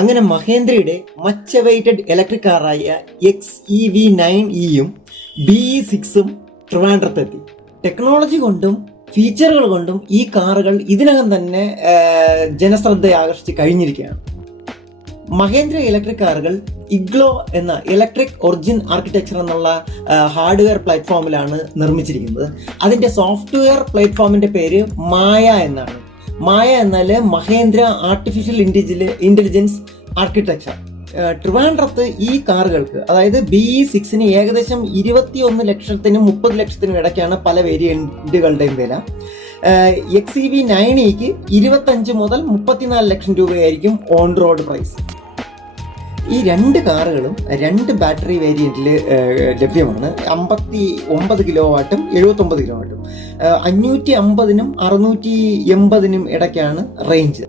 അങ്ങനെ മഹേന്ദ്രയുടെ much awaited electric കാറായ XEV9യും BE6ഉം ട്രിവാൻഡ്രത്തെത്തി. Technology കൊണ്ടും ഫീച്ചറുകൾ കൊണ്ടും ഈ കാറുകൾ ഇതിനകം തന്നെ ജനശ്രദ്ധ ആകർഷിച്ച് കഴിഞ്ഞിരിക്കുകയാണ്. മഹേന്ദ്ര ഇലക്ട്രിക് കാറുകൾ ഇഗ്ലോ എന്ന ഇലക്ട്രിക് ഒറിജിൻ ആർക്കിടെക്ചർ എന്നുള്ള ഹാർഡ്വെയർ പ്ലാറ്റ്ഫോമിലാണ് നിർമ്മിച്ചിരിക്കുന്നത്. അതിൻ്റെ സോഫ്റ്റ്വെയർ പ്ലാറ്റ്ഫോമിൻ്റെ പേര് മായ എന്നാണ്. മായ എന്നാൽ മഹേന്ദ്ര ആർട്ടിഫിഷ്യൽ ഇൻ്റലിജൻസ് ആർക്കിടെക്ചർ. ട്രിവാൻഡ്രത്ത് ഈ കാറുകൾക്ക്, അതായത് BE6ന് ഏകദേശം 21 ലക്ഷത്തിനും 30 ലക്ഷത്തിനും ഇടയ്ക്കാണ് പല വേരിയൻറ്റുകളുടെയും വില. XEV9ക്ക് 25 മുതൽ 34 ലക്ഷം രൂപയായിരിക്കും ഓൺ റോഡ് പ്രൈസ്. ഈ രണ്ട് കാറുകളും 2 ബാറ്ററി വേരിയൻറ്റിൽ ലഭ്യമാണ്. 59 കിലോ വാട്ടും 79 കിലോ വാട്ടും. 550നും 680നും ഇടയ്ക്കാണ് റേഞ്ച്.